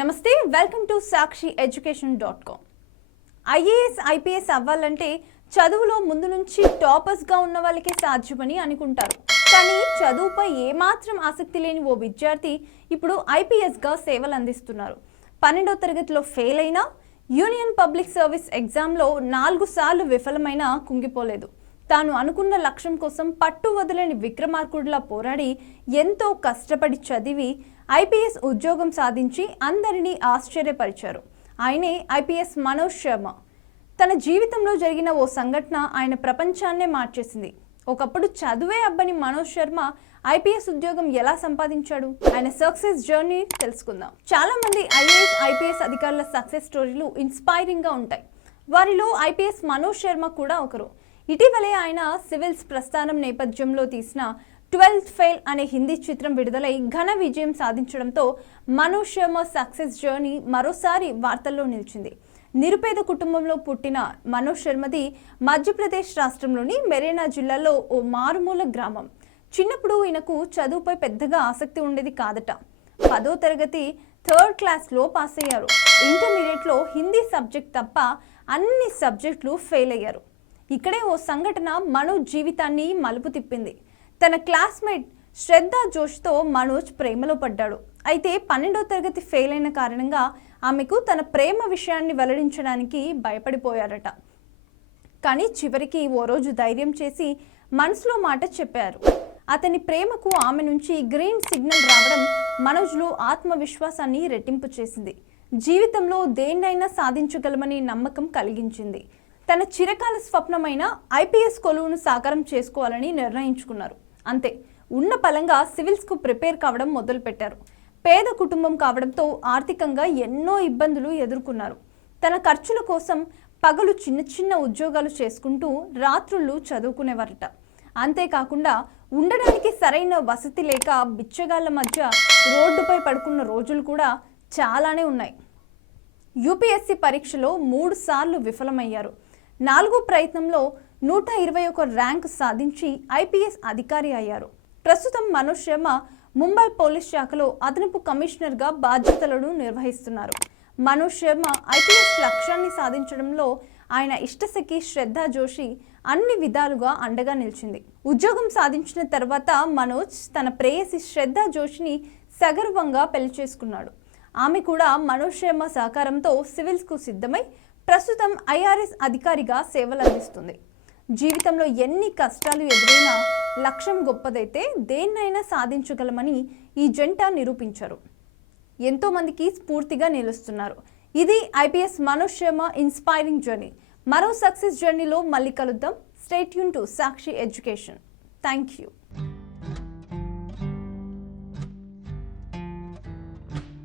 నమస్తే, welcome to sakshieducation.com. IAS IPS అవ్వాలంటే చదువులో ముందు నుంచి టాపర్స్గా ఉన్న వాళ్ళకే సాధ్యమని అనుకుంటారు. కానీ చదువుపై ఏమాత్రం ఆసక్తి లేని ఓ విద్యార్థి ఇప్పుడు ఐపీఎస్గా సేవలు అందిస్తున్నారు. 12వ తరగతిలో ఫెయిల్ అయినా యూనియన్ పబ్లిక్ సర్వీస్ ఎగ్జామ్లో 4 సార్లు విఫలమైనా కుంగిపోలేదు. తాను అనుకున్న లక్ష్యం కోసం పట్టు వదలని విక్రమార్కుడిలా పోరాడి ఎంతో కష్టపడి చదివి ఐపీఎస్ ఉద్యోగం సాధించి అందరినీ ఆశ్చర్యపరిచారు. ఆయనే ఐపీఎస్ మనోజ్ శర్మ. తన జీవితంలో జరిగిన ఓ సంఘటన ఆయన ప్రపంచాన్నే మార్చేసింది. ఒకప్పుడు చదువే అబ్బని మనోజ్ శర్మ ఐపీఎస్ ఉద్యోగం ఎలా సంపాదించాడు? ఆయన సక్సెస్ జర్నీ తెలుసుకుందాం. చాలా మంది ఐఏఎస్ ఐపీఎస్ అధికారుల సక్సెస్ స్టోరీలు ఇన్స్పైరింగ్ గా ఉంటాయి. వారిలో ఐపీఎస్ మనోజ్ శర్మ కూడా ఒకరు. ఇటీవలే ఆయన సివిల్స్ ప్రస్థానం నేపథ్యంలో తీసిన 12th ఫెయిల్ అనే హిందీ చిత్రం విడుదలై ఘన విజయం సాధించడంతో మనోజ్ శర్మ సక్సెస్ జర్నీ మరోసారి వార్తల్లో నిలిచింది. నిరుపేద కుటుంబంలో పుట్టిన మనోజ్ శర్మది మధ్యప్రదేశ్ రాష్ట్రంలోని మెరేనా జిల్లాలో ఓ మారుమూల గ్రామం. చిన్నప్పుడు ఈయనకు చదువుపై పెద్దగా ఆసక్తి ఉండేది కాదట. 10వ తరగతి 3rd క్లాస్లో పాస్ అయ్యారు. ఇంటర్మీడియట్లో హిందీ సబ్జెక్ట్ తప్ప అన్ని సబ్జెక్టులు ఫెయిల్ అయ్యారు. ఇక్కడే ఓ సంఘటన మనోజ్ జీవితాన్ని మలుపు తిప్పింది. తన క్లాస్మేట్ శ్రద్ధా జోష్తో మనోజ్ ప్రేమలో పడ్డాడు. అయితే 12వ తరగతి ఫెయిల్ అయిన కారణంగా ఆమెకు తన ప్రేమ విషయాన్ని వెల్లడించడానికి భయపడిపోయారట. కానీ చివరికి ఓ రోజు ధైర్యం చేసి మనసులో మాట చెప్పారు. అతని ప్రేమకు ఆమె నుంచి గ్రీన్ సిగ్నల్ రావడం మనోజ్లో ఆత్మవిశ్వాసాన్ని రెట్టింపు చేసింది. జీవితంలో దేన్నైనా సాధించగలమని నమ్మకం కలిగించింది. తన చిరకాల స్వప్నమైన ఐపీఎస్ కొలువును సాకారం చేసుకోవాలని నిర్ణయించుకున్నారు. అంతే, ఉన్న పలంగా సివిల్స్కు ప్రిపేర్ కావడం మొదలుపెట్టారు. పేద కుటుంబం కావడంతో ఆర్థికంగా ఎన్నో ఇబ్బందులు ఎదుర్కొన్నారు. తన ఖర్చుల కోసం పగలు చిన్న చిన్న ఉద్యోగాలు చేసుకుంటూ రాత్రుళ్ళు చదువుకునేవారట. అంతేకాకుండా ఉండడానికి సరైన వసతి లేక బిచ్చగాళ్ల మధ్య రోడ్డుపై పడుకున్న రోజులు కూడా చాలానే ఉన్నాయి. యూపీఎస్సీ పరీక్షలో 3 సార్లు విఫలమయ్యారు. 4వ ప్రయత్నంలో 121 ర్యాంక్ సాధించి ఐపీఎస్ అధికారి అయ్యారు. ప్రస్తుతం మనోజ్ శర్మ ముంబై పోలీస్ శాఖలో అదనపు కమిషనర్గా బాధ్యతలను నిర్వహిస్తున్నారు. మనోజ్ శర్మ ఐపీఎస్ లక్ష్యాన్ని సాధించడంలో ఆయన ఇష్టసఖి శ్రద్ధా జోషి అన్ని విధాలుగా అండగా నిలిచింది. ఉద్యోగం సాధించిన తర్వాత మనోజ్ తన ప్రేయసి శ్రద్ధా జోషిని సగర్వంగా పెళ్లి చేసుకున్నాడు. ఆమె కూడా మనోజ్ శర్మ సహకారంతో సివిల్స్కు సిద్ధమై ప్రస్తుతం ఐఆర్ఎస్ అధికారిగా సేవలు అందిస్తుంది. జీవితంలో ఎన్ని కష్టాలు ఎదురైనా లక్ష్యం గొప్పదైతే దేన్నైనా సాధించగలమని ఈ జంట నిరూపించారు. ఎంతో మందికి స్ఫూర్తిగా నిలుస్తున్నారు. ఇది IPS Manoj Sharma inspiring journey. మరో సక్సెస్ జర్నీలో మళ్ళీ కలుద్దాం. Stay tune to Sakshi education. Thank you.